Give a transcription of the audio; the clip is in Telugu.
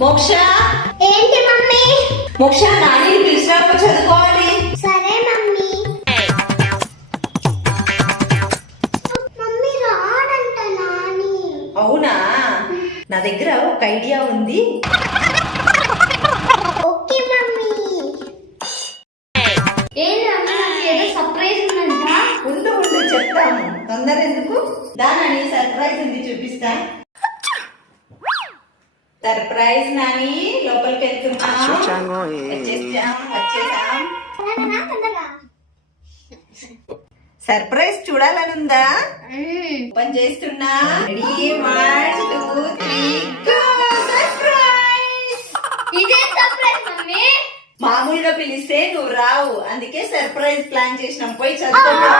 మోక్ష ఏంటి మమ్మీ? మోక్ష నాని పిలిచినప్పుడు చదువుకోవాలి. సరే మమ్మీ. మమ్మీ రాడంట నాని. అవునా, నా దగ్గర ఒక ఐడియా ఉంది. Okay mummy. ఏదో సర్ప్రైజ్ ఉందంట. ఉండు ఉండు చెప్తాము, తొందర ఎందుకు. దాని సర్ప్రైజ్ ఉంది, చూపిస్తా. సర్ప్రైజ్ నాని, లోపలికి వెళ్తున్నాం. వచ్చేసాం. సర్ప్రైజ్ చూడాలనుందా? ఓపెన్ చేస్తున్నా. Ready, 1 2 3 go. సర్ప్రైజ్. ఇదే సర్ప్రైజ్ మమ్మీ. మామూలుగా పిలిస్తే నువ్వు రావు, అందుకే సర్ప్రైజ్ ప్లాన్ చేసినాం. పోయి చదువుకో.